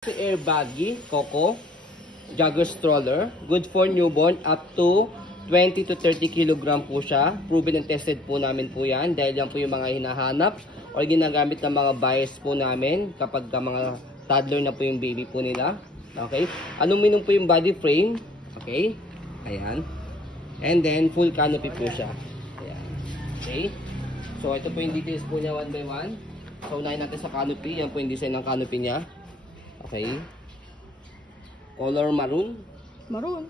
Air Baggy Coco Jogger Stroller, good for newborn up to 20 to 30 kg po siya. Proven and tested po namin po yan dahil yan po yung mga hinahanap o ginagamit ng mga buyers po namin kapag mga toddler na po yung baby po nila. Okay, aluminum po yung body frame. Okay, ayan, and then full canopy po siya. Ayan. Okay, so ito po yung details po niya one by one. So unahin natin sa canopy. Yan po yung design ng canopy niya. Okay. Color maroon. Maroon.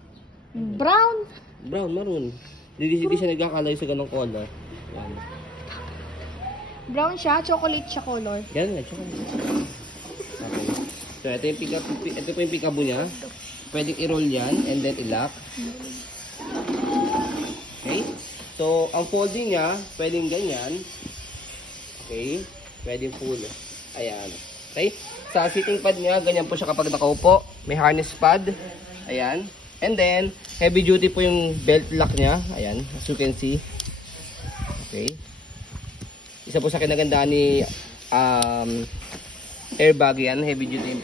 Brown. Brown, maroon. Hindi siya nagkakalay sa ganong color. Yan. Brown siya, chocolate siya color. Ganun nga, chocolate. Okay. So, ito po yung pick-up niya. Pwedeng i-roll yan and then i-lock. Okay. So, ang folding niya, pwedeng ganyan. Okay. Pwedeng full. Ayan. Okay. Sa sitting pad niya, ganyan po siya kapag nakaupo. May harness pad. Ayan. And then, heavy duty po yung belt lock niya. Ayan, as you can see. Okay. Isa po sa kinagandaan ni Air Baggy yan. Heavy duty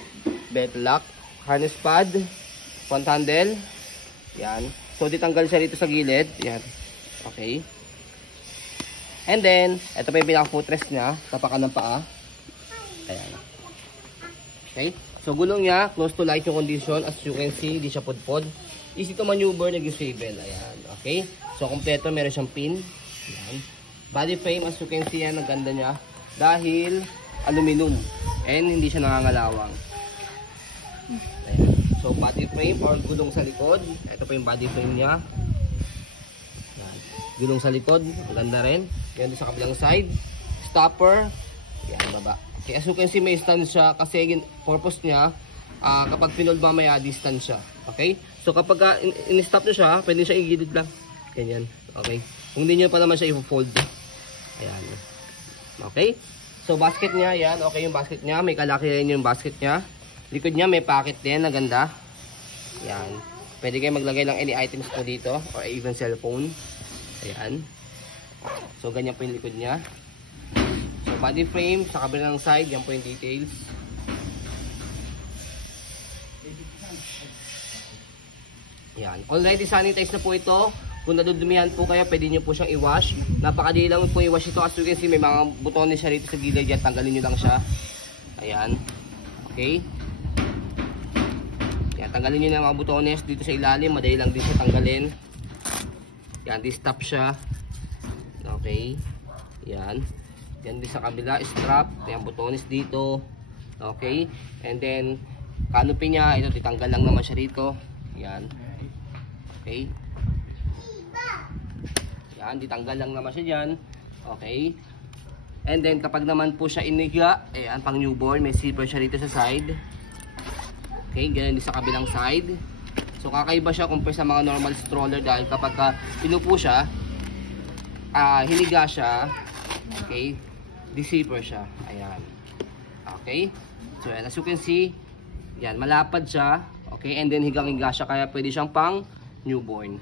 belt lock. Harness pad. Front handle. Ayan. So, ditanggal siya dito sa gilid. Ayan. Okay. And then, ito pa yung pinaka-footrest niya. Tapakan ng paa. Ayan. Okay. So, gulong niya, close to light yung condition. As you can see, hindi siya pudpod. Easy to maneuver, nag-swivel. Ayan. Okay. So, kompleto, meron siyang pin. Ayan. Body frame, as you can see, yan, ang ganda niya. Dahil, aluminum. And, hindi siya nangangalawang. Ayan. So, body frame or gulong sa likod. Ito po yung body frame niya. Ayan. Gulong sa likod. Ang ganda rin. Yan sa kabilang side. Stopper. Ayan, baba. Okay, as you can see, may stand siya kasi purpose niya, kapag pinold mamaya, distance siya. Okay? So, kapag in-stop nyo siya, pwede siya igilid lang. Ganyan. Okay? Kung hindi nyo pa naman siya i-fold. Ayan. Okay? So, basket niya, yan. Okay yung basket niya. May kalaki rin yung basket niya. Likod niya, may pocket din na ganda. Ayan. Pwede kayo maglagay ng any items po dito or even cellphone. Ayan. So, ganyan po yung likod niya. So, body frame, sa kabilang side, yan po yung details. Yan. Already sanitized na po ito. Kung nadudumihan po kayo, pwede nyo po siyang i-wash. Napakadali lang po i-wash ito. As you can see, may mga butones siya rito sa gilid. Yan, tanggalin nyo lang siya. Ayan. Okay. Yan, tanggalin nyo na mga butones dito sa ilalim. Madali lang din siya tanggalin. Yan, di-stop siya. Okay. Yan. Yan din sa kabila, strap, yung butones dito. Okay. And then, canopy niya, ito, titanggal lang naman siya rito. Yan. Okay. Yan, titanggal lang naman siya dyan. Okay. And then, kapag naman po siya iniga, ayan, pang newborn, may zipper siya rito sa side. Okay, ganyan din sa kabilang side. So, kakaiba siya compare sa mga normal stroller dahil kapag pinupo siya, hiniga siya, okay, di-zipper siya. Ayan. Okay. So, as you can see, yan, malapad siya. Okay. And then, higang-higa siya. Kaya, pwede siyang pang newborn.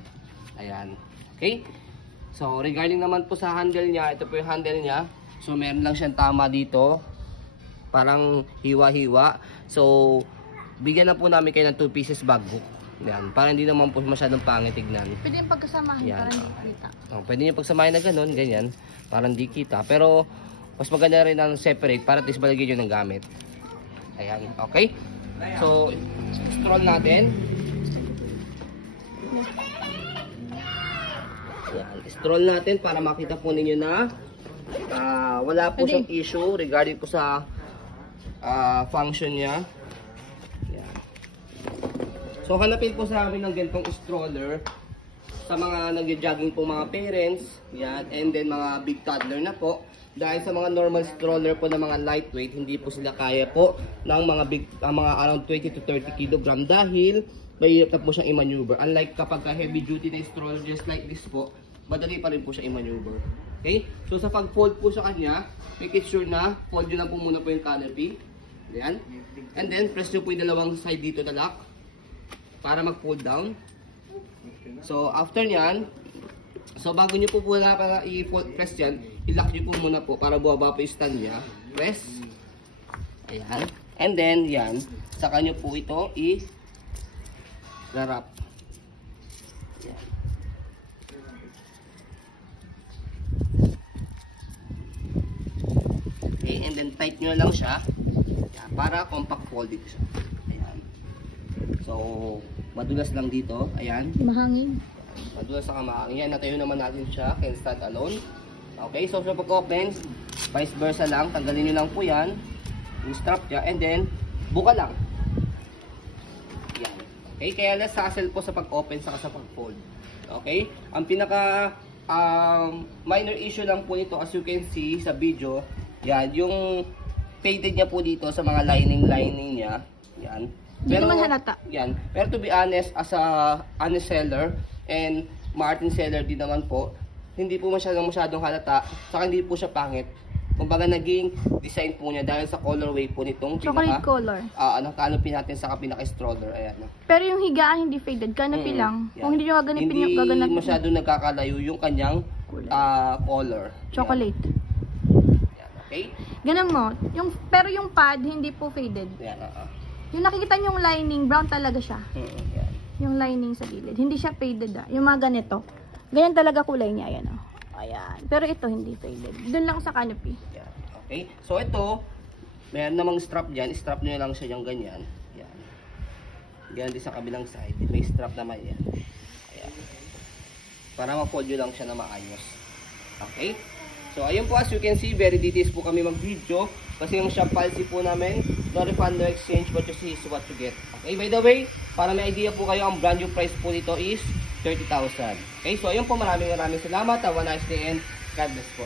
Ayan. Okay. So, regarding naman po sa handle niya, ito po yung handle niya. So, meron lang siyang tama dito. Parang hiwa-hiwa. So, bigyan na po namin kayo ng 2 pieces bag hook. Yan. Para hindi naman po masyadong pangit tignan. Pwede yung pagkasamahin para hindi kita. Pwede nyo pagsamahin na ganun, ganyan. Para hindi kita. Pero, mas maganda rin ang separate para at least balagyan nyo ng gamit. Ayan, okay? So, stroll natin. Ayan, stroll natin para makita po ninyo na wala po siyang issue regarding po sa function niya. Ayan. So, hanapin po sa amin ng ganitong stroller sa mga nag-jogging po mga parents. Yan, and then mga big toddler na po. Dahil sa mga normal stroller po na mga lightweight, hindi po sila kaya po ng mga mga around 20 to 30 kg dahil mahirap na po siyang i-maneuver. Unlike kapag heavy duty na stroller just like this po, madali pa rin po siya i-maneuver. Okay? So sa pag-fold po sa kanya, make it sure na fold nyo na po muna po yung canopy. Ayan. And then press nyo po yung dalawang side dito na lock para mag-fold down. So after nyan, so bago nyo po muna para i-press yan, i-lock nyo po muna po para buwaba po yung stand niya. Press. Ayan. And then, yan. Saka nyo po ito i-wrap. Yan. Okay, and then tight nyo lang siya. Yan, para compact folding siya. Ayan. So, madulas lang dito. Ayan. Mahangin. Madulas sa kamahangin. Yan, natayo naman natin siya. Can stand alone. Okay, so sa pag-open, vice versa lang. Tanggalin nyo lang po yan. Yung strap niya. And then, buka lang. Yan. Okay, kaya less hassle po sa pag-open saka sa pag-fold. Okay, ang pinaka minor issue lang po nito, as you can see sa video, yan, yung faded niya po dito sa mga lining niya. Yan. Hindi naman halata. Yan. Pero to be honest, as a honest seller and Martin seller din naman po, hindi po masyadong halata. Saka hindi po siya pangit. Kumbaga naging design po niya dahil sa colorway po nitong Chocolate color. Canopy natin sa pinaka-stroller. Ayan. Pero yung higaan hindi faded. Canopy lang. Yan. Kung hindi nyo gaganapin yung Hindi gaganapin. masyadong nagkakalayo yung kanyang color. Chocolate. Yan. Okay? Ganun mo. Pero yung pad, hindi po faded. Yan. Yung nakikita nyo yung lining, brown talaga siya. Yan. Yung lining sa gilid. Hindi siya faded Yung mga ganito. Ganyan talaga kulay niya. Ayan Ayan. Pero ito hindi faded. Doon lang sa canopy. Yan. Okay? So ito, mayroon namang strap dyan. Strap nyo lang siya yung ganyan. Yan. Ganyan din sa kabilang side. May strap naman yan. Ayan. Para ma-fold nyo lang siya na maayos. Okay? So ayun po, as you can see, very details po kami mag-video. Kasi yung shop policy po namin, no refund, no exchange, what you see is what you get. Okay, by the way, para may idea po kayo, ang brand new price po nito is 30,000. Okay, so ayun po, maraming salamat. Have a nice day and God bless po.